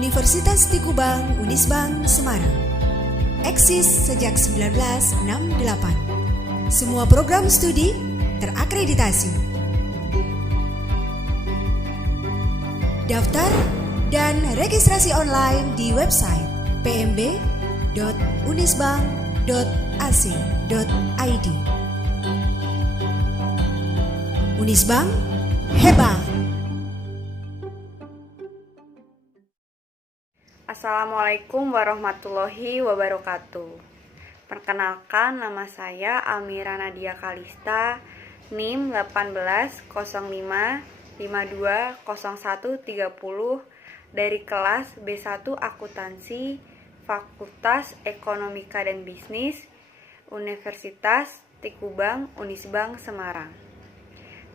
Universitas Tikubang, Unisbang, Semarang. Eksis sejak 1968. Semua program studi terakreditasi. Daftar dan registrasi online di website pmb.unisbang.ac.id. Unisbang hebat. Assalamualaikum warahmatullahi wabarakatuh. Perkenalkan, nama saya Almira Nadia Kalista, NIM 1805520130 dari kelas B1 Akuntansi Fakultas Ekonomika dan Bisnis Universitas Tikubang, Unisbang, Semarang.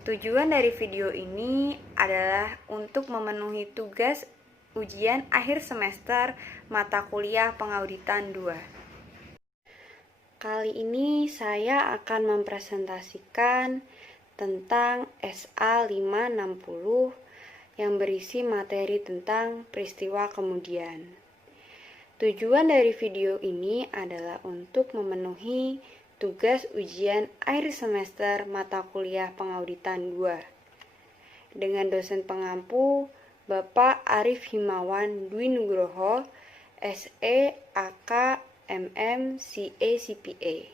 Tujuan dari video ini adalah untuk memenuhi tugas ujian akhir semester mata kuliah pengauditan 2. Kali ini saya akan mempresentasikan tentang SA 560 yang berisi materi tentang peristiwa kemudian. Tujuan dari video ini adalah untuk memenuhi tugas ujian akhir semester mata kuliah pengauditan 2 dengan dosen pengampu Bapak Arif Himawan Dwi Nugroho, SE, AK, MM, CA, CPA.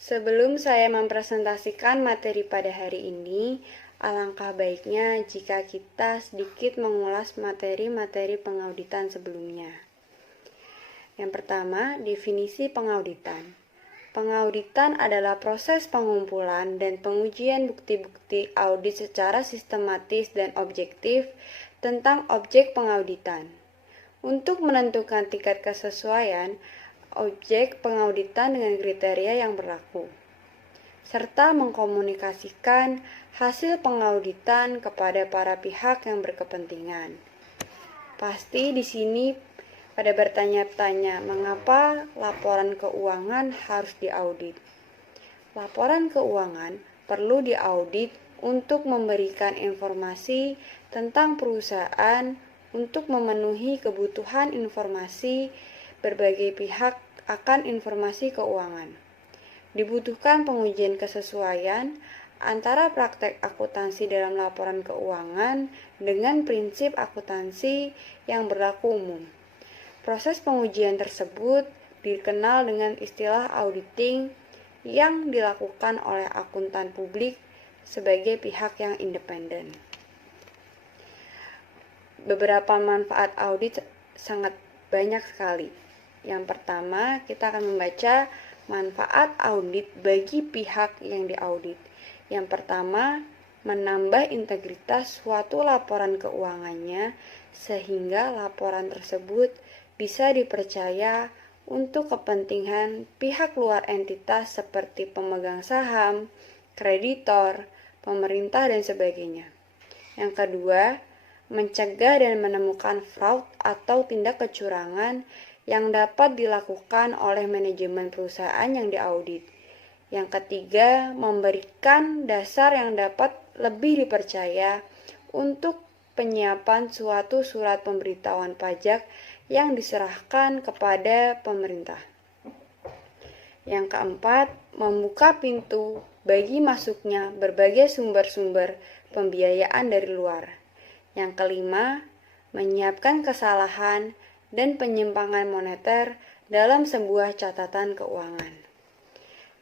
Sebelum saya mempresentasikan materi pada hari ini, alangkah baiknya jika kita sedikit mengulas materi-materi pengauditan sebelumnya. Yang pertama, definisi pengauditan. Pengauditan adalah proses pengumpulan dan pengujian bukti-bukti audit secara sistematis dan objektif tentang objek pengauditan. Untuk menentukan tingkat kesesuaian objek pengauditan dengan kriteria yang berlaku, serta mengkomunikasikan hasil pengauditan kepada para pihak yang berkepentingan. Pasti di sini pada bertanya-tanya mengapa laporan keuangan harus diaudit. Laporan keuangan perlu diaudit untuk memberikan informasi tentang perusahaan untuk memenuhi kebutuhan informasi berbagai pihak akan informasi keuangan. Dibutuhkan pengujian kesesuaian antara praktek akuntansi dalam laporan keuangan dengan prinsip akuntansi yang berlaku umum. Proses pengujian tersebut dikenal dengan istilah auditing yang dilakukan oleh akuntan publik sebagai pihak yang independen. Beberapa manfaat audit sangat banyak sekali. Yang pertama, kita akan membaca manfaat audit bagi pihak yang diaudit. Yang pertama, menambah integritas suatu laporan keuangannya sehingga laporan tersebut bisa dipercaya untuk kepentingan pihak luar entitas seperti pemegang saham, kreditor, pemerintah, dan sebagainya. Yang kedua, mencegah dan menemukan fraud atau tindak kecurangan yang dapat dilakukan oleh manajemen perusahaan yang diaudit. Yang ketiga, memberikan dasar yang dapat lebih dipercaya untuk penyiapan suatu surat pemberitahuan pajak yang diserahkan kepada pemerintah. Yang keempat, membuka pintu bagi masuknya berbagai sumber-sumber pembiayaan dari luar. Yang kelima, menyiapkan kesalahan dan penyimpangan moneter dalam sebuah catatan keuangan.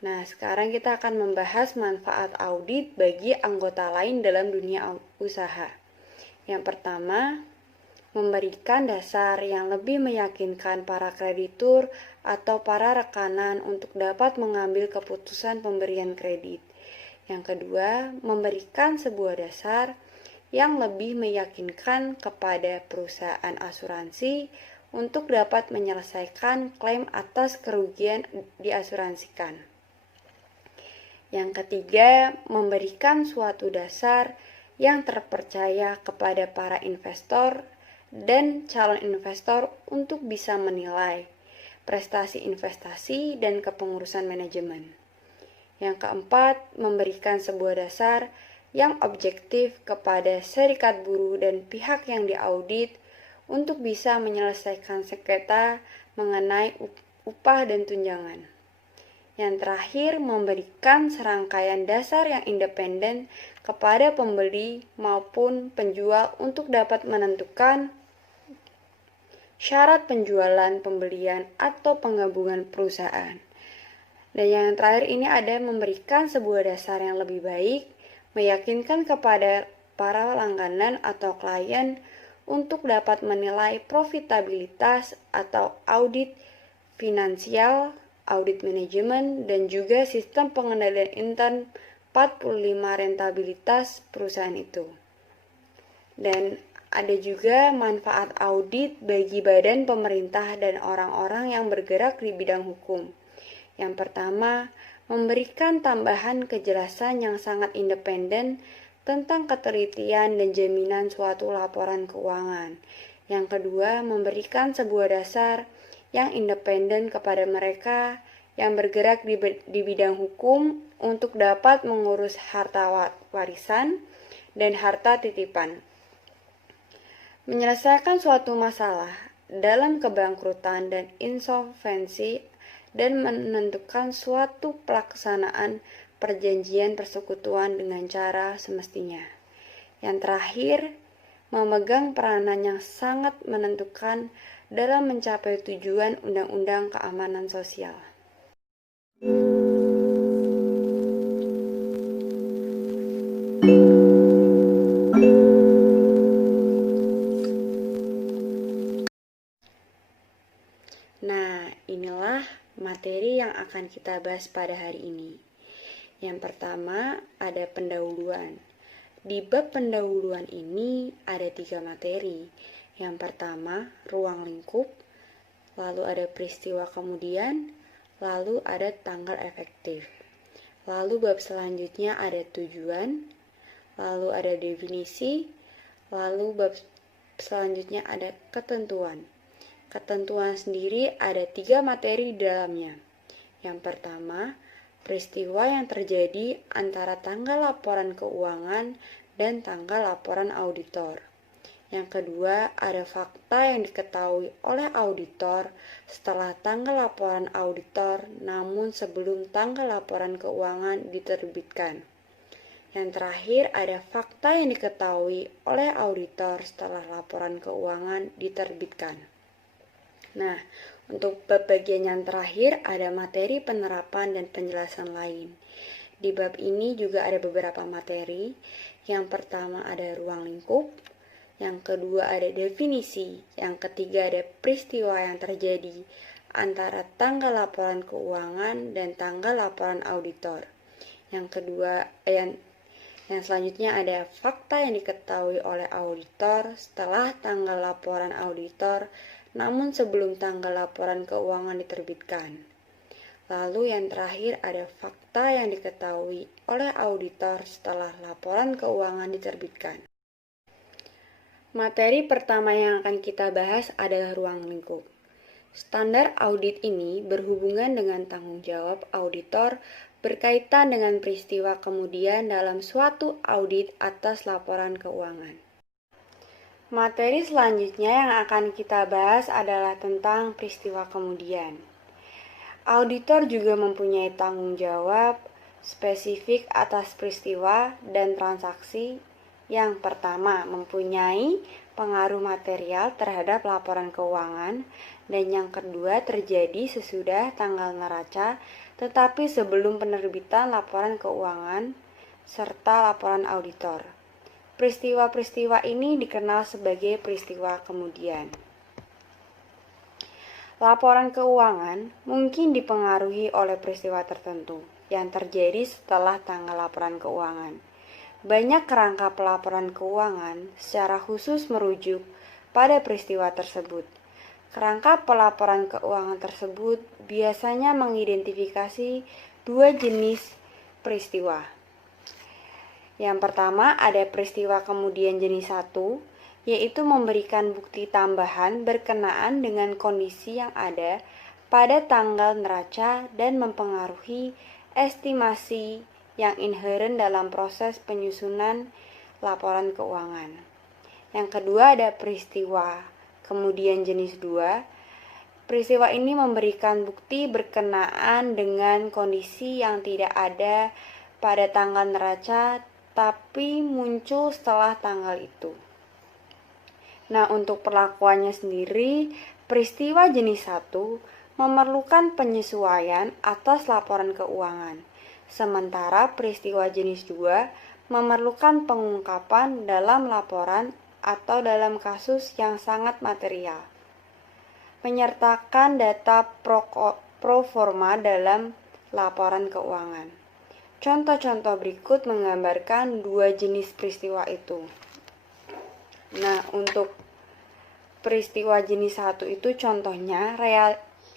Nah, sekarang kita akan membahas manfaat audit bagi anggota lain dalam dunia usaha. Yang pertama, memberikan dasar yang lebih meyakinkan para kreditur atau para rekanan untuk dapat mengambil keputusan pemberian kredit. Yang kedua, memberikan sebuah dasar yang lebih meyakinkan kepada perusahaan asuransi untuk dapat menyelesaikan klaim atas kerugian diasuransikan. Yang ketiga, memberikan suatu dasar yang terpercaya kepada para investor dan calon investor untuk bisa menilai prestasi investasi dan kepengurusan manajemen. Yang keempat, memberikan sebuah dasar yang objektif kepada serikat buruh dan pihak yang diaudit untuk bisa menyelesaikan sengketa mengenai upah dan tunjangan. Yang terakhir, memberikan serangkaian dasar yang independen kepada pembeli maupun penjual untuk dapat menentukan syarat penjualan, pembelian, atau penggabungan perusahaan. Dan yang terakhir ini ada memberikan sebuah dasar yang lebih baik, meyakinkan kepada para langganan atau klien untuk dapat menilai profitabilitas atau audit finansial, audit manajemen, dan juga sistem pengendalian intern 45 rentabilitas perusahaan itu. Dan ada juga manfaat audit bagi badan pemerintah dan orang-orang yang bergerak di bidang hukum. Yang pertama, memberikan tambahan kejelasan yang sangat independen tentang ketelitian dan jaminan suatu laporan keuangan. Yang kedua, memberikan sebuah dasar yang independen kepada mereka yang bergerak di bidang hukum untuk dapat mengurus harta warisan dan harta titipan. Menyelesaikan suatu masalah dalam kebangkrutan dan insolvensi dan menentukan suatu pelaksanaan perjanjian persekutuan dengan cara semestinya. Yang terakhir, memegang peranan yang sangat menentukan dalam mencapai tujuan Undang-Undang Keamanan Sosial. Nah, inilah materi yang akan kita bahas pada hari ini. Yang pertama, ada pendahuluan. Di bab pendahuluan ini ada 3 materi. Yang pertama, ruang lingkup, lalu ada peristiwa kemudian, lalu ada tanggal efektif. Lalu bab selanjutnya ada tujuan, lalu ada definisi, lalu bab selanjutnya ada ketentuan. Ketentuan sendiri ada 3 materi di dalamnya. Yang pertama, peristiwa yang terjadi antara tanggal laporan keuangan dan tanggal laporan auditor. Yang kedua, ada fakta yang diketahui oleh auditor setelah tanggal laporan auditor namun sebelum tanggal laporan keuangan diterbitkan. Yang terakhir, ada fakta yang diketahui oleh auditor setelah laporan keuangan diterbitkan. Nah, untuk bab bagian yang terakhir ada materi penerapan dan penjelasan lain. Di bab ini juga ada beberapa materi. Yang pertama ada ruang lingkup, yang kedua ada definisi, yang ketiga ada peristiwa yang terjadi antara tanggal laporan keuangan dan tanggal laporan auditor. Yang kedua, yang selanjutnya ada fakta yang diketahui oleh auditor setelah tanggal laporan auditor namun sebelum tanggal laporan keuangan diterbitkan. Lalu yang terakhir ada fakta yang diketahui oleh auditor setelah laporan keuangan diterbitkan. Materi pertama yang akan kita bahas adalah ruang lingkup. Standar audit ini berhubungan dengan tanggung jawab auditor berkaitan dengan peristiwa kemudian dalam suatu audit atas laporan keuangan. Materi selanjutnya yang akan kita bahas adalah tentang peristiwa kemudian. Auditor juga mempunyai tanggung jawab spesifik atas peristiwa dan transaksi. Yang pertama, mempunyai pengaruh material terhadap laporan keuangan, dan yang kedua terjadi sesudah tanggal neraca tetapi sebelum penerbitan laporan keuangan serta laporan auditor. Peristiwa-peristiwa ini dikenal sebagai peristiwa kemudian. Laporan keuangan mungkin dipengaruhi oleh peristiwa tertentu yang terjadi setelah tanggal laporan keuangan. Banyak kerangka pelaporan keuangan secara khusus merujuk pada peristiwa tersebut. Kerangka pelaporan keuangan tersebut biasanya mengidentifikasi dua jenis peristiwa. Yang pertama ada peristiwa kemudian jenis 1, yaitu memberikan bukti tambahan berkenaan dengan kondisi yang ada pada tanggal neraca dan mempengaruhi estimasi yang inheren dalam proses penyusunan laporan keuangan. Yang kedua ada peristiwa kemudian jenis 2. Peristiwa ini memberikan bukti berkenaan dengan kondisi yang tidak ada pada tanggal neraca tapi muncul setelah tanggal itu. Nah, untuk perlakuannya sendiri, peristiwa jenis 1 memerlukan penyesuaian atas laporan keuangan. Sementara peristiwa jenis 2 memerlukan pengungkapan dalam laporan atau dalam kasus yang sangat material. Menyertakan data pro forma dalam laporan keuangan. Contoh-contoh berikut menggambarkan dua jenis peristiwa itu. Nah, untuk peristiwa jenis 1 itu contohnya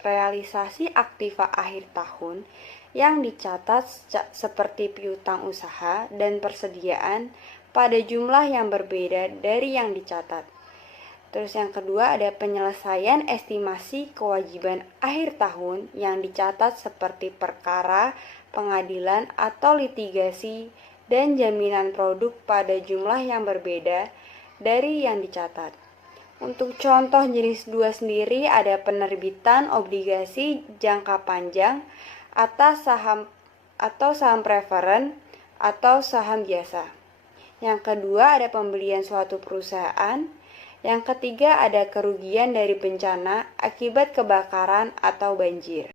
realisasi aktiva akhir tahun yang dicatat seperti piutang usaha dan persediaan pada jumlah yang berbeda dari yang dicatat. Terus yang kedua ada penyelesaian estimasi kewajiban akhir tahun yang dicatat seperti perkara, pengadilan atau litigasi dan jaminan produk pada jumlah yang berbeda dari yang dicatat. Untuk contoh jenis 2 sendiri ada penerbitan obligasi jangka panjang atas saham atau saham preferen atau saham biasa. Yang kedua ada pembelian suatu perusahaan. Yang ketiga ada kerugian dari bencana akibat kebakaran atau banjir.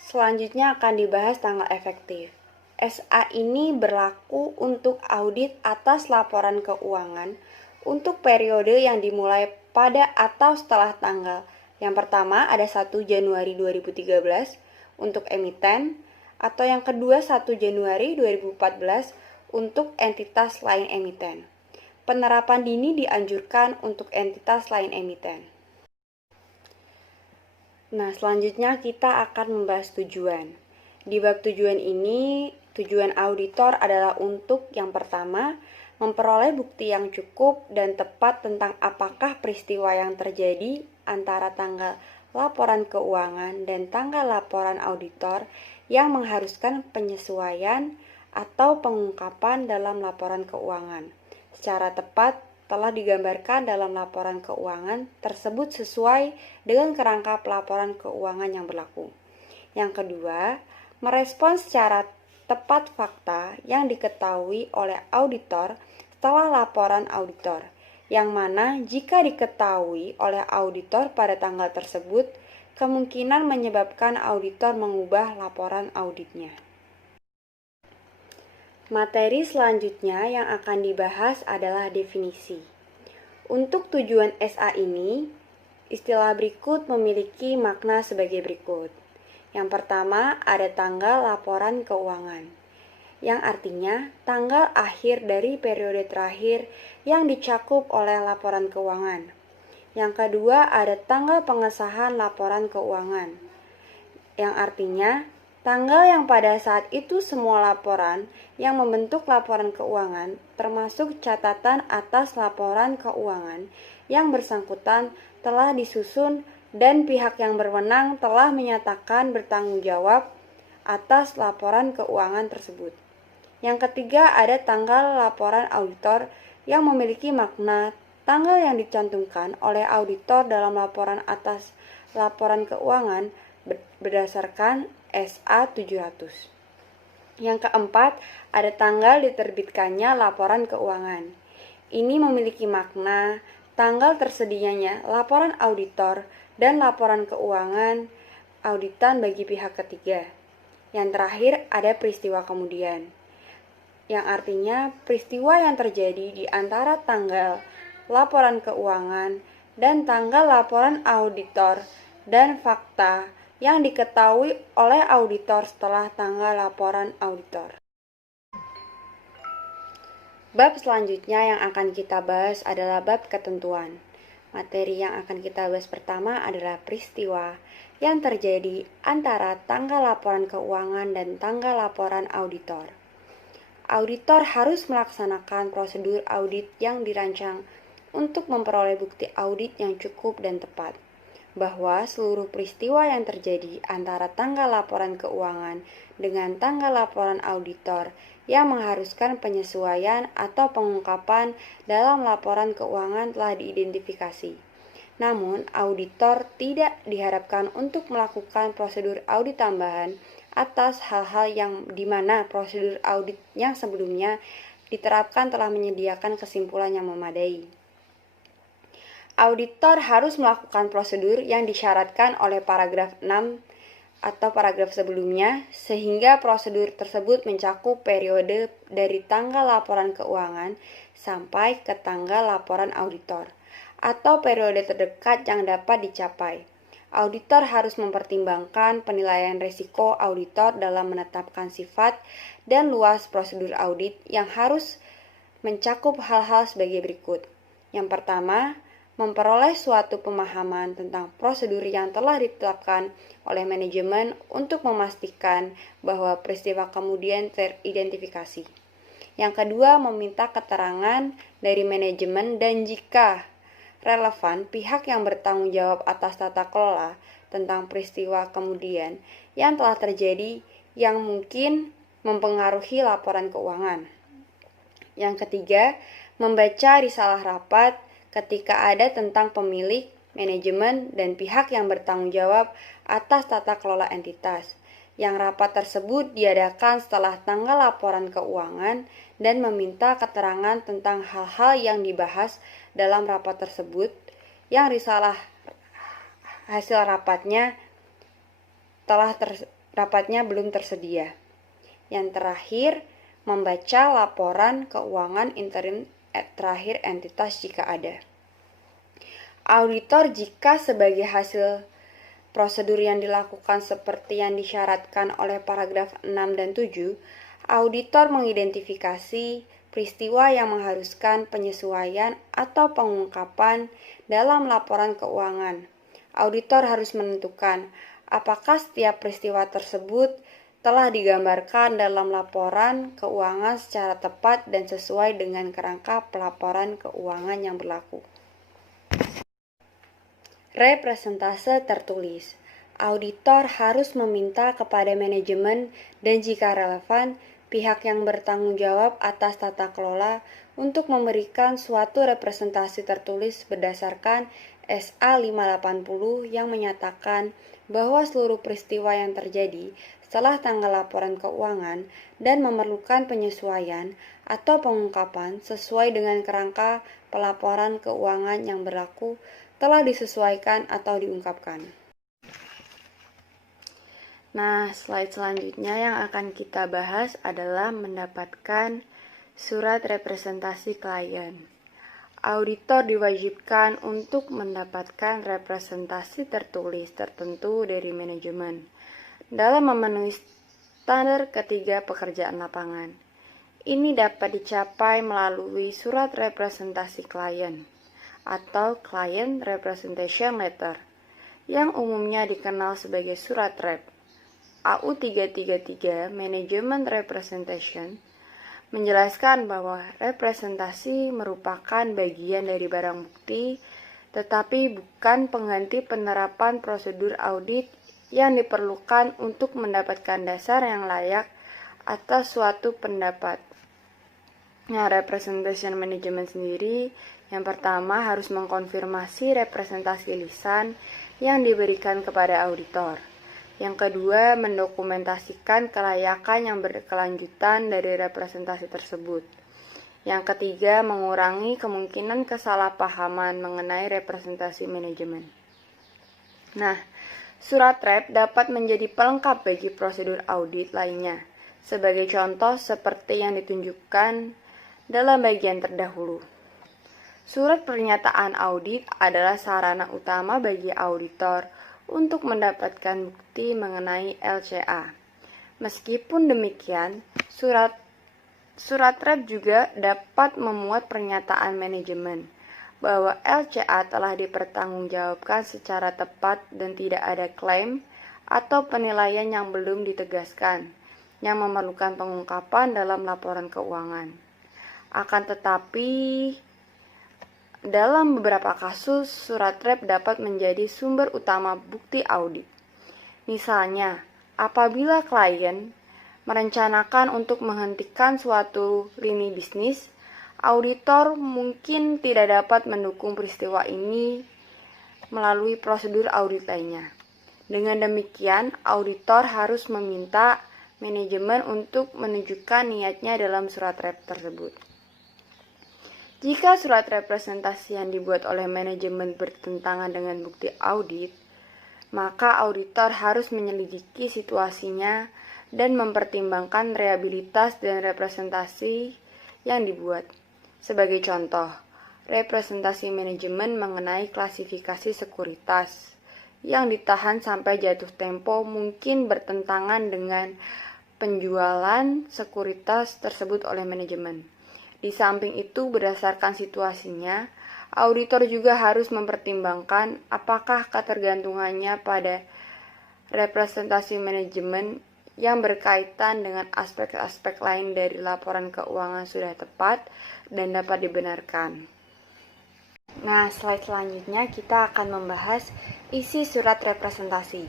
Selanjutnya akan dibahas tanggal efektif. SA ini berlaku untuk audit atas laporan keuangan untuk periode yang dimulai pada atau setelah tanggal. Yang pertama ada 1 Januari 2013 untuk emiten, atau yang kedua 1 Januari 2014 untuk entitas lain emiten. Penerapan dini dianjurkan untuk entitas lain emiten. Nah, selanjutnya kita akan membahas tujuan. Di bab tujuan ini, tujuan auditor adalah untuk yang pertama, memperoleh bukti yang cukup dan tepat tentang apakah peristiwa yang terjadi antara tanggal laporan keuangan dan tanggal laporan auditor yang mengharuskan penyesuaian atau pengungkapan dalam laporan keuangan. Secara tepat telah digambarkan dalam laporan keuangan tersebut sesuai dengan kerangka pelaporan keuangan yang berlaku. Yang kedua, merespons secara tepat fakta yang diketahui oleh auditor setelah laporan auditor, yang mana jika diketahui oleh auditor pada tanggal tersebut, kemungkinan menyebabkan auditor mengubah laporan auditnya. Materi selanjutnya yang akan dibahas adalah definisi. Untuk tujuan SA ini, istilah berikut memiliki makna sebagai berikut. Yang pertama, ada tanggal laporan keuangan, yang artinya tanggal akhir dari periode terakhir yang dicakup oleh laporan keuangan. Yang kedua, ada tanggal pengesahan laporan keuangan, yang artinya tanggal yang pada saat itu semua laporan yang membentuk laporan keuangan, termasuk catatan atas laporan keuangan yang bersangkutan telah disusun dan pihak yang berwenang telah menyatakan bertanggung jawab atas laporan keuangan tersebut. Yang ketiga, ada tanggal laporan auditor yang memiliki makna tanggal yang dicantumkan oleh auditor dalam laporan atas laporan keuangan berdasarkan SA 700. Yang keempat, ada tanggal diterbitkannya laporan keuangan. Ini memiliki makna tanggal tersedianya laporan auditor dan laporan keuangan auditan bagi pihak ketiga. Yang terakhir, ada peristiwa kemudian. yang artinya peristiwa yang terjadi di antara tanggal laporan keuangan dan tanggal laporan auditor dan fakta yang diketahui oleh auditor setelah tanggal laporan auditor. Bab selanjutnya yang akan kita bahas adalah bab ketentuan. Materi yang akan kita bahas pertama adalah peristiwa yang terjadi antara tanggal laporan keuangan dan tanggal laporan auditor. Auditor harus melaksanakan prosedur audit yang dirancang untuk memperoleh bukti audit yang cukup dan tepat, bahwa seluruh peristiwa yang terjadi antara tanggal laporan keuangan dengan tanggal laporan auditor yang mengharuskan penyesuaian atau pengungkapan dalam laporan keuangan telah diidentifikasi. Namun, auditor tidak diharapkan untuk melakukan prosedur audit tambahan atas hal-hal yang dimana prosedur audit yang sebelumnya diterapkan telah menyediakan kesimpulan yang memadai. Auditor harus melakukan prosedur yang disyaratkan oleh paragraf 6 atau paragraf sebelumnya, sehingga prosedur tersebut mencakup periode dari tanggal laporan keuangan sampai ke tanggal laporan auditor, atau periode terdekat yang dapat dicapai. Auditor harus mempertimbangkan penilaian risiko auditor dalam menetapkan sifat dan luas prosedur audit yang harus mencakup hal-hal sebagai berikut. Yang pertama, memperoleh suatu pemahaman tentang prosedur yang telah ditetapkan oleh manajemen untuk memastikan bahwa peristiwa kemudian teridentifikasi. Yang kedua, meminta keterangan dari manajemen dan jika relevan, pihak yang bertanggung jawab atas tata kelola tentang peristiwa kemudian yang telah terjadi yang mungkin mempengaruhi laporan keuangan. Yang ketiga, membaca risalah rapat ketika ada tentang pemilik, manajemen, dan pihak yang bertanggung jawab atas tata kelola entitas. Yang rapat tersebut diadakan setelah tanggal laporan keuangan dan meminta keterangan tentang hal-hal yang dibahas dalam rapat tersebut yang risalah hasil rapatnya belum tersedia. Yang terakhir, membaca laporan keuangan interim terakhir entitas jika ada. Auditor jika sebagai hasil prosedur yang dilakukan seperti yang disyaratkan oleh paragraf 6 dan 7, auditor mengidentifikasi peristiwa yang mengharuskan penyesuaian atau pengungkapan dalam laporan keuangan. Auditor harus menentukan apakah setiap peristiwa tersebut telah digambarkan dalam laporan keuangan secara tepat dan sesuai dengan kerangka pelaporan keuangan yang berlaku. Representase tertulis. Auditor harus meminta kepada manajemen dan jika relevan, pihak yang bertanggung jawab atas tata kelola untuk memberikan suatu representasi tertulis berdasarkan SA 580 yang menyatakan bahwa seluruh peristiwa yang terjadi setelah tanggal laporan keuangan dan memerlukan penyesuaian atau pengungkapan sesuai dengan kerangka pelaporan keuangan yang berlaku telah disesuaikan atau diungkapkan. Nah, slide selanjutnya yang akan kita bahas adalah mendapatkan surat representasi klien. Auditor diwajibkan untuk mendapatkan representasi tertulis tertentu dari manajemen dalam memenuhi standar ketiga pekerjaan lapangan. Ini dapat dicapai melalui surat representasi klien atau Client Representation Letter yang umumnya dikenal sebagai surat rep. AU 333 Management Representation menjelaskan bahwa representasi merupakan bagian dari barang bukti tetapi bukan pengganti penerapan prosedur audit yang diperlukan untuk mendapatkan dasar yang layak atas suatu pendapat. Nah, representation management sendiri yang pertama harus mengkonfirmasi representasi lisan yang diberikan kepada auditor. Yang kedua, mendokumentasikan kelayakan yang berkelanjutan dari representasi tersebut. Yang ketiga, mengurangi kemungkinan kesalahpahaman mengenai representasi manajemen. Nah, surat rep dapat menjadi pelengkap bagi prosedur audit lainnya, Sebagai contoh seperti yang ditunjukkan dalam bagian terdahulu. Surat pernyataan audit adalah sarana utama bagi auditor untuk mendapatkan bukti mengenai LCA. Meskipun demikian, surat rep juga dapat memuat pernyataan manajemen bahwa LCA telah dipertanggungjawabkan secara tepat dan tidak ada klaim atau penilaian yang belum ditegaskan yang memerlukan pengungkapan dalam laporan keuangan. Akan tetapi, dalam beberapa kasus, surat rep dapat menjadi sumber utama bukti audit. Misalnya, apabila klien merencanakan untuk menghentikan suatu lini bisnis, auditor mungkin tidak dapat mendukung peristiwa ini melalui prosedur audit lainnya. Dengan demikian, auditor harus meminta manajemen untuk menunjukkan niatnya dalam surat rep tersebut. Jika surat representasi yang dibuat oleh manajemen bertentangan dengan bukti audit, maka auditor harus menyelidiki situasinya dan mempertimbangkan reliabilitas dan representasi yang dibuat. Sebagai contoh, representasi manajemen mengenai klasifikasi sekuritas yang ditahan sampai jatuh tempo mungkin bertentangan dengan penjualan sekuritas tersebut oleh manajemen. Di samping itu, berdasarkan situasinya, auditor juga harus mempertimbangkan apakah ketergantungannya pada representasi manajemen yang berkaitan dengan aspek-aspek lain dari laporan keuangan sudah tepat dan dapat dibenarkan. Nah, slide selanjutnya kita akan membahas isi surat representasi.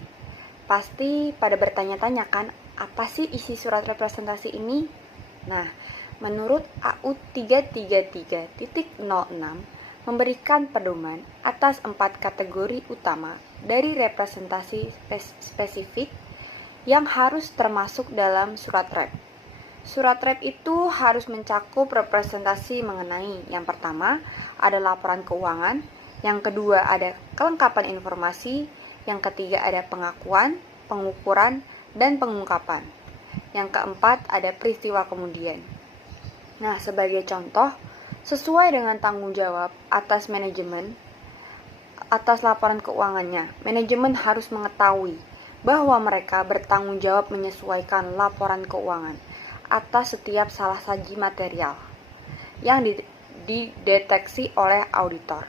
Pasti pada bertanya-tanya kan, apa sih isi surat representasi ini? Nah, menurut AU 333.06 memberikan pedoman atas 4 kategori utama dari representasi spesifik yang harus termasuk dalam surat rep. Surat rep itu harus mencakup representasi mengenai yang pertama ada laporan keuangan, yang kedua ada kelengkapan informasi, yang ketiga ada pengakuan, pengukuran, dan pengungkapan. Yang keempat ada peristiwa kemudian. Nah, sebagai contoh, sesuai dengan tanggung jawab atas manajemen atas laporan keuangannya, manajemen harus mengetahui bahwa mereka bertanggung jawab menyesuaikan laporan keuangan atas setiap salah saji material yang dideteksi oleh auditor,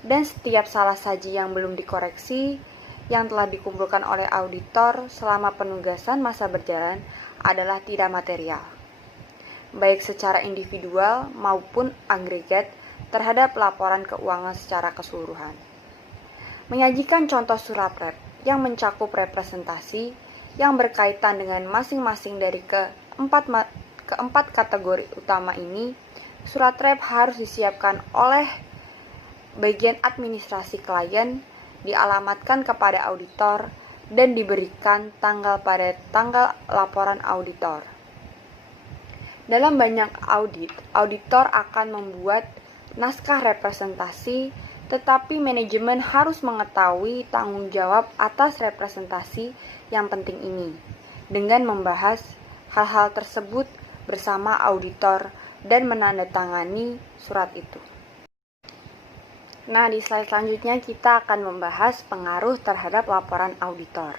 dan setiap salah saji yang belum dikoreksi yang telah dikumpulkan oleh auditor selama penugasan masa berjalan adalah tidak material, baik secara individual maupun agregat terhadap laporan keuangan secara keseluruhan. Menyajikan contoh surat rep yang mencakup representasi yang berkaitan dengan masing-masing dari keempat kategori utama ini, surat rep harus disiapkan oleh bagian administrasi klien, dialamatkan kepada auditor, dan diberikan tanggal pada tanggal laporan auditor. Dalam banyak audit, auditor akan membuat naskah representasi, tetapi manajemen harus mengetahui tanggung jawab atas representasi yang penting ini dengan membahas hal-hal tersebut bersama auditor dan menandatangani surat itu. Nah, di slide selanjutnya kita akan membahas pengaruh terhadap laporan auditor.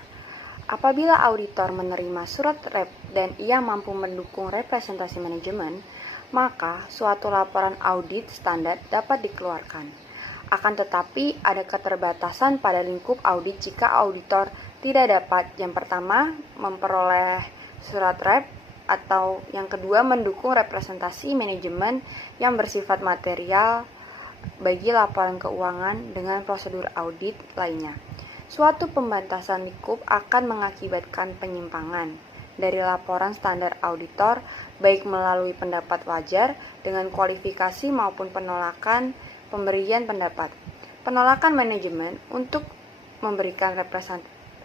Apabila auditor menerima surat rep dan ia mampu mendukung representasi manajemen, maka suatu laporan audit standar dapat dikeluarkan. Akan tetapi, ada keterbatasan pada lingkup audit jika auditor tidak dapat, yang pertama, memperoleh surat rep, atau yang kedua, mendukung representasi manajemen yang bersifat material bagi laporan keuangan dengan prosedur audit lainnya. Suatu pembatasan lingkup akan mengakibatkan penyimpangan dari laporan standar auditor, baik melalui pendapat wajar dengan kualifikasi maupun penolakan pemberian pendapat. Penolakan manajemen untuk memberikan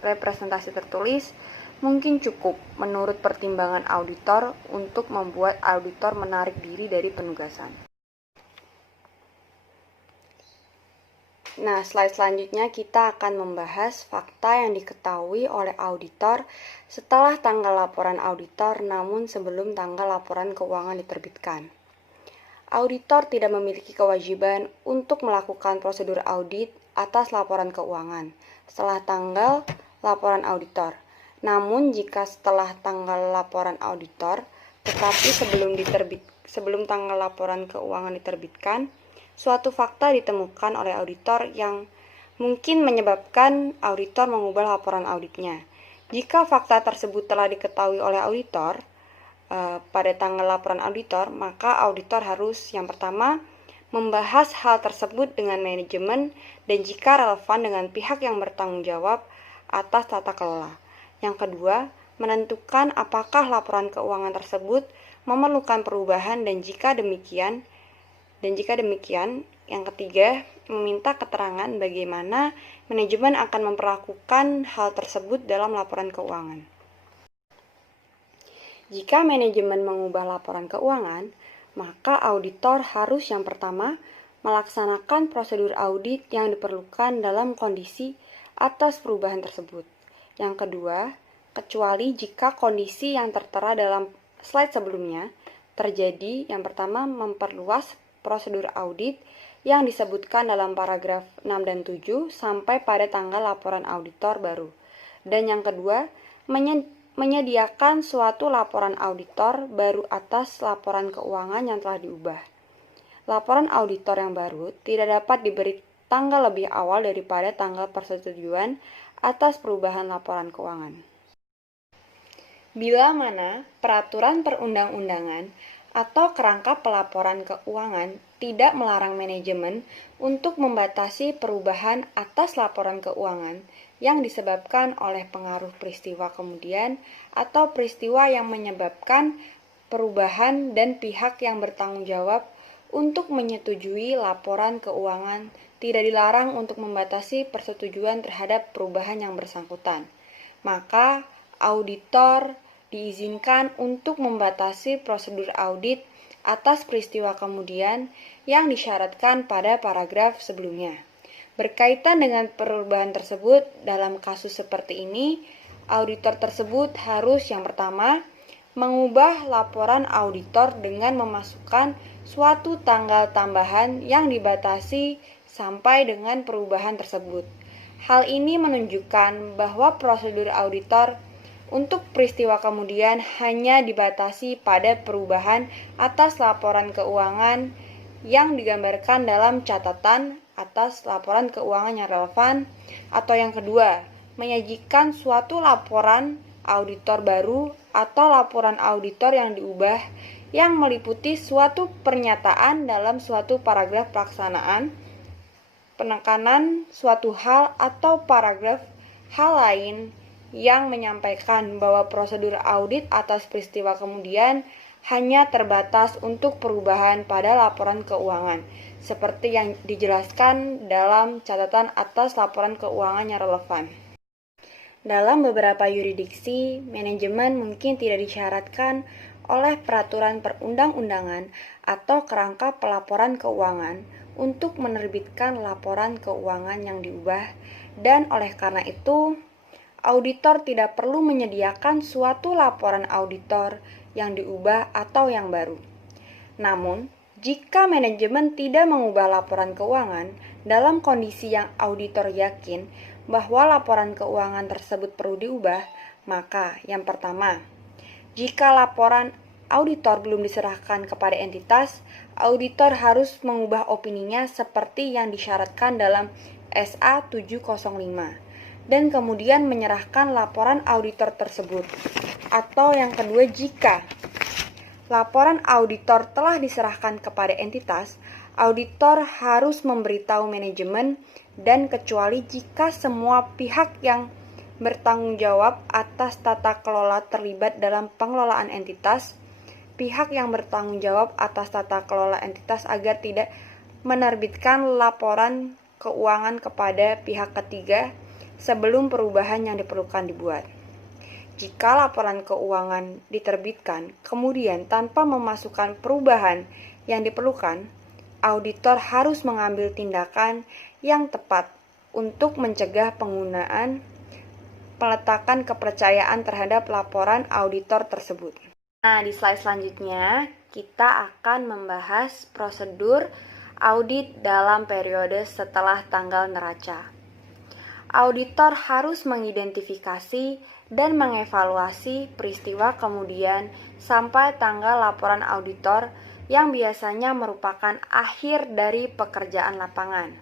representasi tertulis mungkin cukup menurut pertimbangan auditor untuk membuat auditor menarik diri dari penugasan. Nah, slide selanjutnya kita akan membahas fakta yang diketahui oleh auditor setelah tanggal laporan auditor namun sebelum tanggal laporan keuangan diterbitkan. Auditor tidak memiliki kewajiban untuk melakukan prosedur audit atas laporan keuangan setelah tanggal laporan auditor. Namun, jika setelah tanggal laporan auditor, tetapi sebelum tanggal laporan keuangan diterbitkan, suatu fakta ditemukan oleh auditor yang mungkin menyebabkan auditor mengubah laporan auditnya. Jika fakta tersebut telah diketahui oleh auditor pada tanggal laporan auditor, maka auditor harus yang pertama membahas hal tersebut dengan manajemen dan jika relevan dengan pihak yang bertanggung jawab atas tata kelola. Yang kedua, menentukan apakah laporan keuangan tersebut memerlukan perubahan dan jika demikian, yang ketiga, meminta keterangan bagaimana manajemen akan memperlakukan hal tersebut dalam laporan keuangan. Jika manajemen mengubah laporan keuangan, maka auditor harus yang pertama melaksanakan prosedur audit yang diperlukan dalam kondisi atas perubahan tersebut. Yang kedua, kecuali jika kondisi yang tertera dalam slide sebelumnya terjadi, yang pertama memperluas prosedur audit yang disebutkan dalam paragraf 6 dan 7 sampai pada tanggal laporan auditor baru. Dan yang kedua, menyediakan suatu laporan auditor baru atas laporan keuangan yang telah diubah. Laporan auditor yang baru tidak dapat diberi tanggal lebih awal daripada tanggal persetujuan atas perubahan laporan keuangan. Bila mana peraturan perundang-undangan atau kerangka pelaporan keuangan tidak melarang manajemen untuk membatasi perubahan atas laporan keuangan yang disebabkan oleh pengaruh peristiwa kemudian atau peristiwa yang menyebabkan perubahan dan pihak yang bertanggung jawab untuk menyetujui laporan keuangan tidak dilarang untuk membatasi persetujuan terhadap perubahan yang bersangkutan. Maka auditor diizinkan untuk membatasi prosedur audit atas peristiwa kemudian yang disyaratkan pada paragraf sebelumnya. Berkaitan dengan perubahan tersebut, dalam kasus seperti ini, auditor tersebut harus yang pertama mengubah laporan auditor dengan memasukkan suatu tanggal tambahan yang dibatasi sampai dengan perubahan tersebut. Hal ini menunjukkan bahwa prosedur auditor untuk peristiwa kemudian hanya dibatasi pada perubahan atas laporan keuangan yang digambarkan dalam catatan atas laporan keuangan yang relevan, atau yang kedua, menyajikan suatu laporan auditor baru atau laporan auditor yang diubah yang meliputi suatu pernyataan dalam suatu paragraf pelaksanaan, penekanan suatu hal atau paragraf hal lain yang menyampaikan bahwa prosedur audit atas peristiwa kemudian hanya terbatas untuk perubahan pada laporan keuangan, seperti yang dijelaskan dalam catatan atas laporan keuangan yang relevan. Dalam beberapa yurisdiksi, manajemen mungkin tidak disyaratkan oleh peraturan perundang-undangan atau kerangka pelaporan keuangan untuk menerbitkan laporan keuangan yang diubah, dan oleh karena itu, auditor tidak perlu menyediakan suatu laporan auditor yang diubah atau yang baru. Namun, jika manajemen tidak mengubah laporan keuangan dalam kondisi yang auditor yakin bahwa laporan keuangan tersebut perlu diubah, maka yang pertama, jika laporan auditor belum diserahkan kepada entitas, auditor harus mengubah opininya seperti yang disyaratkan dalam SA 705 dan kemudian menyerahkan laporan auditor tersebut. Atau yang kedua, jika laporan auditor telah diserahkan kepada entitas, auditor harus memberitahu manajemen dan kecuali jika semua pihak yang bertanggung jawab atas tata kelola terlibat dalam pengelolaan entitas, pihak yang bertanggung jawab atas tata kelola entitas agar tidak menerbitkan laporan keuangan kepada pihak ketiga sebelum perubahan yang diperlukan dibuat. Jika laporan keuangan diterbitkan, kemudian tanpa memasukkan perubahan yang diperlukan, auditor harus mengambil tindakan yang tepat untuk mencegah peletakan kepercayaan terhadap laporan auditor tersebut. Nah, di slide selanjutnya kita akan membahas prosedur audit dalam periode setelah tanggal neraca. Auditor harus mengidentifikasi dan mengevaluasi peristiwa kemudian sampai tanggal laporan auditor yang biasanya merupakan akhir dari pekerjaan lapangan.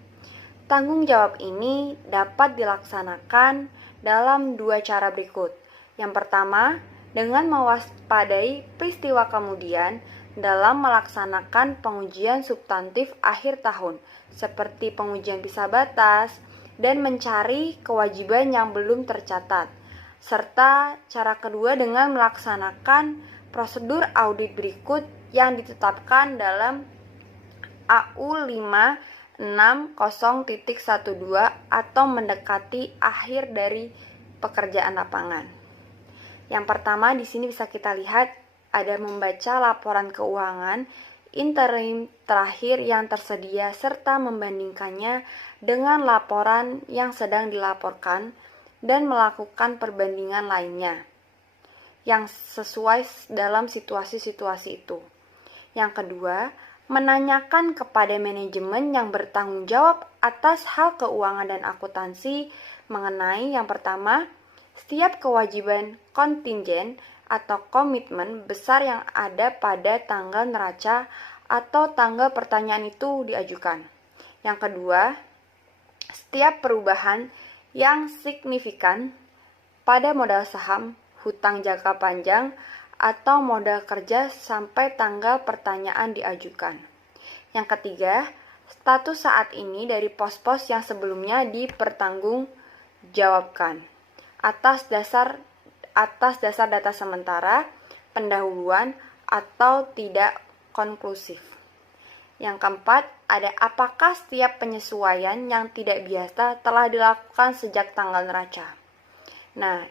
Tanggung jawab ini dapat dilaksanakan dalam dua cara berikut. Yang pertama, dengan mewaspadai peristiwa kemudian dalam melaksanakan pengujian substantif akhir tahun, seperti pengujian pisah batas, dan mencari kewajiban yang belum tercatat. Serta cara kedua dengan melaksanakan prosedur audit berikut yang ditetapkan dalam AU 560.12 atau mendekati akhir dari pekerjaan lapangan. Yang pertama di sini bisa kita lihat ada membaca laporan keuangan interim terakhir yang tersedia serta membandingkannya dengan laporan yang sedang dilaporkan dan melakukan perbandingan lainnya yang sesuai dalam situasi-situasi itu. Yang kedua, menanyakan kepada manajemen yang bertanggung jawab atas hal keuangan dan akuntansi mengenai yang pertama, setiap kewajiban kontingen atau komitmen besar yang ada pada tanggal neraca atau tanggal pertanyaan itu diajukan. Yang kedua, setiap perubahan yang signifikan pada modal saham, hutang jangka panjang, atau modal kerja sampai tanggal pertanyaan diajukan. Yang ketiga, status saat ini dari pos-pos yang sebelumnya dipertanggungjawabkan atas dasar data sementara, pendahuluan, atau tidak konklusif. Yang keempat, ada apakah setiap penyesuaian yang tidak biasa telah dilakukan sejak tanggal neraca. Nah,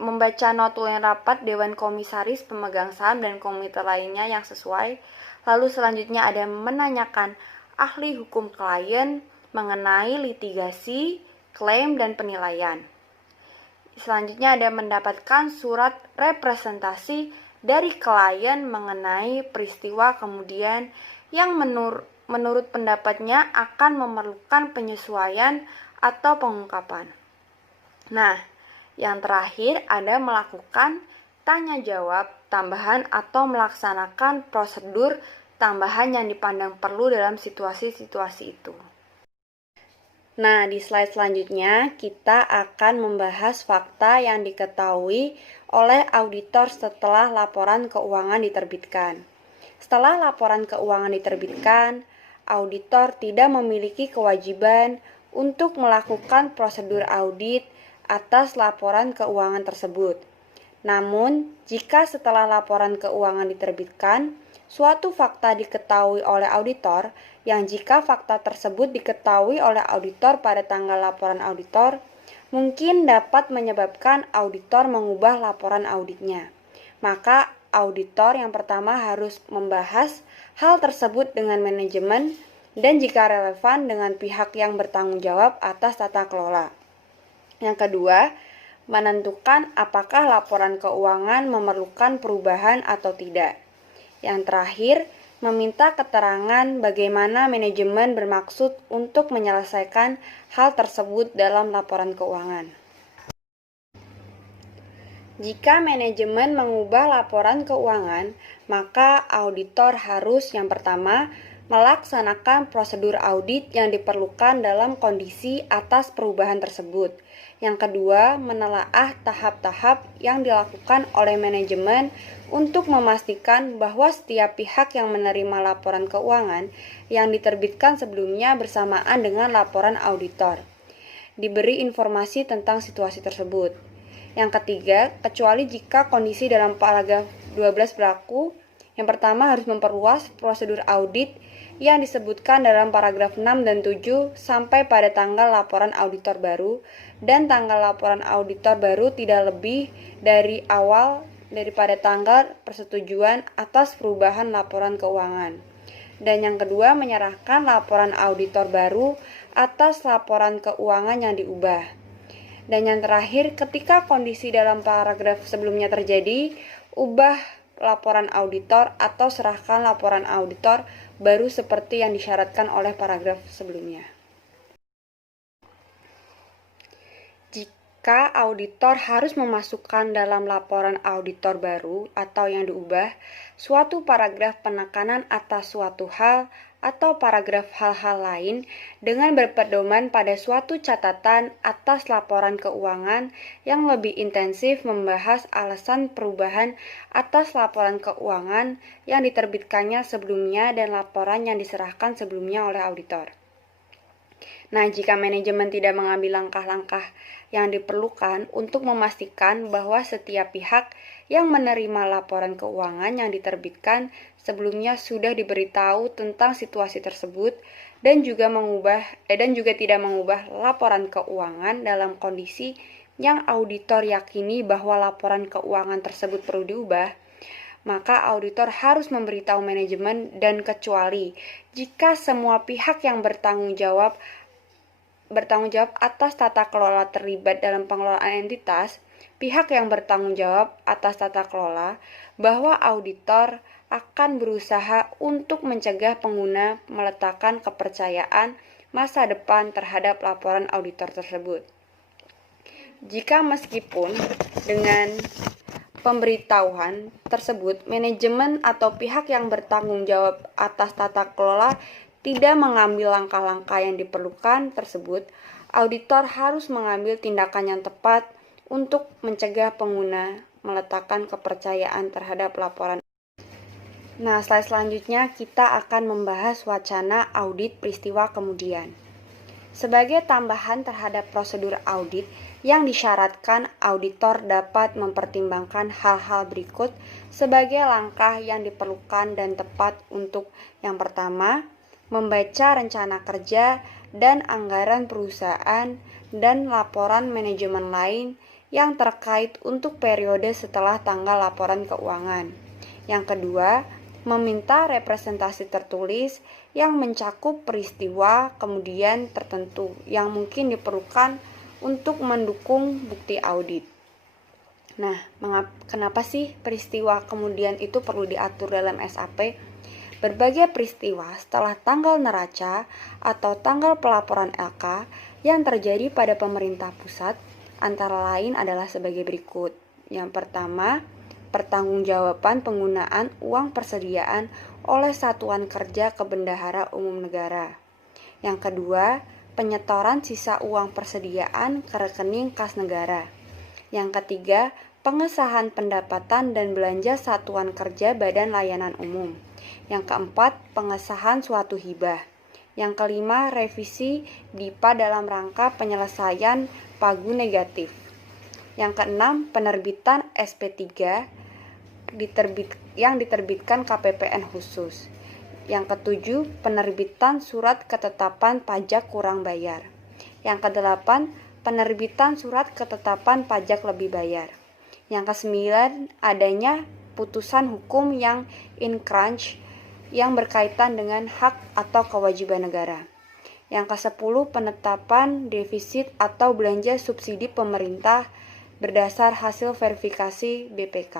membaca notulen rapat Dewan Komisaris Pemegang Saham dan komite lainnya yang sesuai. Lalu selanjutnya ada menanyakan ahli hukum klien mengenai litigasi, klaim, dan penilaian. Selanjutnya ada mendapatkan surat representasi dari klien mengenai peristiwa kemudian yang menurut pendapatnya akan memerlukan penyesuaian atau pengungkapan. Nah, yang terakhir ada melakukan tanya jawab tambahan atau melaksanakan prosedur tambahan yang dipandang perlu dalam situasi-situasi itu. Nah, di slide selanjutnya kita akan membahas fakta yang diketahui oleh auditor setelah laporan keuangan diterbitkan. Setelah laporan keuangan diterbitkan, auditor tidak memiliki kewajiban untuk melakukan prosedur audit atas laporan keuangan tersebut. Namun, jika setelah laporan keuangan diterbitkan, suatu fakta diketahui oleh auditor, yang jika fakta tersebut diketahui oleh auditor pada tanggal laporan auditor, mungkin dapat menyebabkan auditor mengubah laporan auditnya. Maka, auditor yang pertama harus membahas hal tersebut dengan manajemen dan jika relevan dengan pihak yang bertanggung jawab atas tata kelola. Yang kedua, menentukan apakah laporan keuangan memerlukan perubahan atau tidak. Yang terakhir, meminta keterangan bagaimana manajemen bermaksud untuk menyelesaikan hal tersebut dalam laporan keuangan. Jika manajemen mengubah laporan keuangan, maka auditor harus yang pertama melaksanakan prosedur audit yang diperlukan dalam kondisi atas perubahan tersebut. Yang kedua, menelaah tahap-tahap yang dilakukan oleh manajemen untuk memastikan bahwa setiap pihak yang menerima laporan keuangan yang diterbitkan sebelumnya bersamaan dengan laporan auditor diberi informasi tentang situasi tersebut. Yang ketiga, kecuali jika kondisi dalam paragraf 12 berlaku, yang pertama harus memperluas prosedur audit yang disebutkan dalam paragraf 6 dan 7 sampai pada tanggal laporan auditor baru dan tanggal laporan auditor baru tidak lebih dari awal daripada tanggal persetujuan atas perubahan laporan keuangan. Dan yang kedua, menyerahkan laporan auditor baru atas laporan keuangan yang diubah. Dan yang terakhir, ketika kondisi dalam paragraf sebelumnya terjadi, ubah laporan auditor atau serahkan laporan auditor baru seperti yang disyaratkan oleh paragraf sebelumnya. Jika auditor harus memasukkan dalam laporan auditor baru atau yang diubah suatu paragraf penekanan atas suatu hal atau paragraf hal-hal lain dengan berpedoman pada suatu catatan atas laporan keuangan yang lebih intensif membahas alasan perubahan atas laporan keuangan yang diterbitkannya sebelumnya dan laporan yang diserahkan sebelumnya oleh auditor. Nah, jika manajemen tidak mengambil langkah-langkah yang diperlukan untuk memastikan bahwa setiap pihak yang menerima laporan keuangan yang diterbitkan sebelumnya sudah diberitahu tentang situasi tersebut dan juga tidak mengubah laporan keuangan dalam kondisi yang auditor yakini bahwa laporan keuangan tersebut perlu diubah, maka auditor harus memberitahu manajemen dan kecuali jika semua pihak yang bertanggung jawab atas tata kelola terlibat dalam pengelolaan entitas, pihak yang bertanggung jawab atas tata kelola, bahwa auditor akan berusaha untuk mencegah pengguna meletakkan kepercayaan masa depan terhadap laporan auditor tersebut. Jika meskipun dengan pemberitahuan tersebut, manajemen atau pihak yang bertanggung jawab atas tata kelola tidak mengambil langkah-langkah yang diperlukan tersebut, auditor harus mengambil tindakan yang tepat untuk mencegah pengguna meletakkan kepercayaan terhadap laporan. Nah, slide selanjutnya kita akan membahas wacana audit peristiwa kemudian. Sebagai tambahan terhadap prosedur audit yang disyaratkan, auditor dapat mempertimbangkan hal-hal berikut sebagai langkah yang diperlukan dan tepat untuk yang pertama, membaca rencana kerja dan anggaran perusahaan dan laporan manajemen lain yang terkait untuk periode setelah tanggal laporan keuangan. Yang kedua, meminta representasi tertulis yang mencakup peristiwa kemudian tertentu yang mungkin diperlukan untuk mendukung bukti audit. Nah, kenapa sih peristiwa kemudian itu perlu diatur dalam SAP? Berbagai peristiwa setelah tanggal neraca atau tanggal pelaporan LK yang terjadi pada pemerintah pusat antara lain adalah sebagai berikut. Yang pertama, pertanggungjawaban penggunaan uang persediaan oleh Satuan Kerja ke Bendahara Umum Negara. Yang kedua, penyetoran sisa uang persediaan ke rekening kas negara. Yang ketiga, pengesahan pendapatan dan belanja Satuan Kerja Badan Layanan Umum. Yang keempat, pengesahan suatu hibah. Yang kelima, revisi DIPA dalam rangka penyelesaian pagu negatif. Yang keenam, penerbitan SP3 yang diterbitkan KPPN khusus. Yang ketujuh, penerbitan surat ketetapan pajak kurang bayar. Yang kedelapan, penerbitan surat ketetapan pajak lebih bayar. Yang kesembilan, adanya putusan hukum yang in-crunch yang berkaitan dengan hak atau kewajiban negara. Yang ke-10, penetapan defisit atau belanja subsidi pemerintah berdasar hasil verifikasi BPK.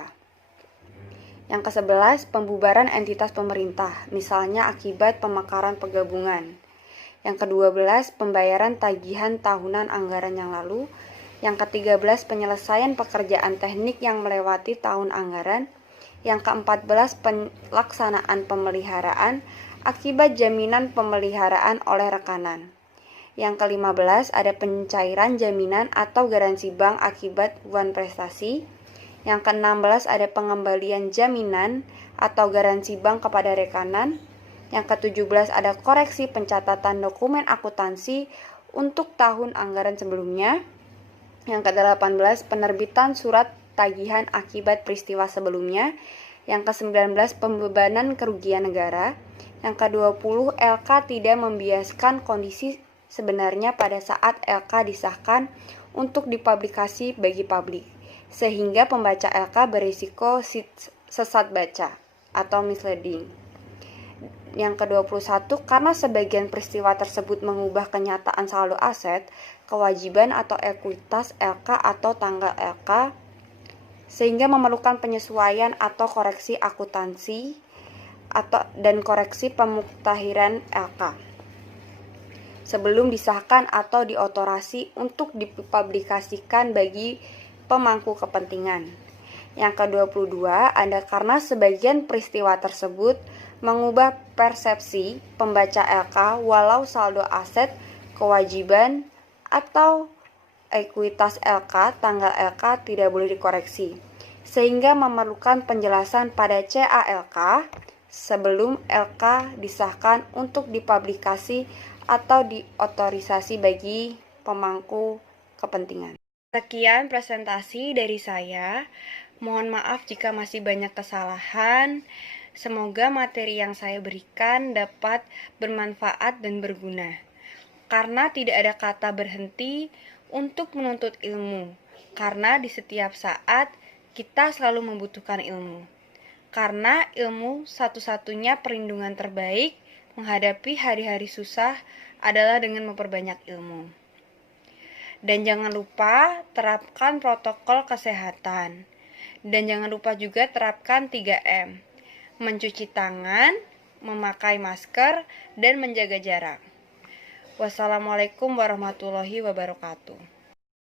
Yang ke-11, pembubaran entitas pemerintah, misalnya akibat pemekaran penggabungan. Yang ke-12, pembayaran tagihan tahunan anggaran yang lalu. Yang ke-13, penyelesaian pekerjaan teknik yang melewati tahun anggaran. Yang ke-14, pelaksanaan pemeliharaan akibat jaminan pemeliharaan oleh rekanan. Yang ke-15, ada pencairan jaminan atau garansi bank akibat buan prestasi. Yang ke-16, ada pengembalian jaminan atau garansi bank kepada rekanan. Yang ke-17, ada koreksi pencatatan dokumen akuntansi untuk tahun anggaran sebelumnya. Yang ke-18, penerbitan surat tagihan akibat peristiwa sebelumnya. Yang ke-19, pembebanan kerugian negara. Yang ke-20, LK tidak membiaskan kondisi sebenarnya pada saat LK disahkan untuk dipublikasi bagi publik, sehingga pembaca LK berisiko sesat baca atau misleading. Yang ke-21, karena sebagian peristiwa tersebut mengubah kenyataan saldo aset, kewajiban atau ekuitas LK atau tanggal LK, sehingga memerlukan penyesuaian atau koreksi akuntansi dan koreksi pemuktahiran LK sebelum disahkan atau diotorasi untuk dipublikasikan bagi pemangku kepentingan. Yang ke-22, ada karena sebagian peristiwa tersebut mengubah persepsi pembaca LK walau saldo aset, kewajiban, atau ekuitas LK, tanggal LK tidak boleh dikoreksi, sehingga memerlukan penjelasan pada CALK sebelum LK disahkan untuk dipublikasi atau diotorisasi bagi pemangku kepentingan. Sekian presentasi dari saya. Mohon maaf jika masih banyak kesalahan. Semoga materi yang saya berikan dapat bermanfaat dan berguna. Karena tidak ada kata berhenti untuk menuntut ilmu. Karena di setiap saat kita selalu membutuhkan ilmu. Karena ilmu satu-satunya perlindungan terbaik menghadapi hari-hari susah adalah dengan memperbanyak ilmu. Dan jangan lupa terapkan protokol kesehatan. Dan jangan lupa juga terapkan 3M. Mencuci tangan, memakai masker, dan menjaga jarak. Wassalamualaikum warahmatullahi wabarakatuh.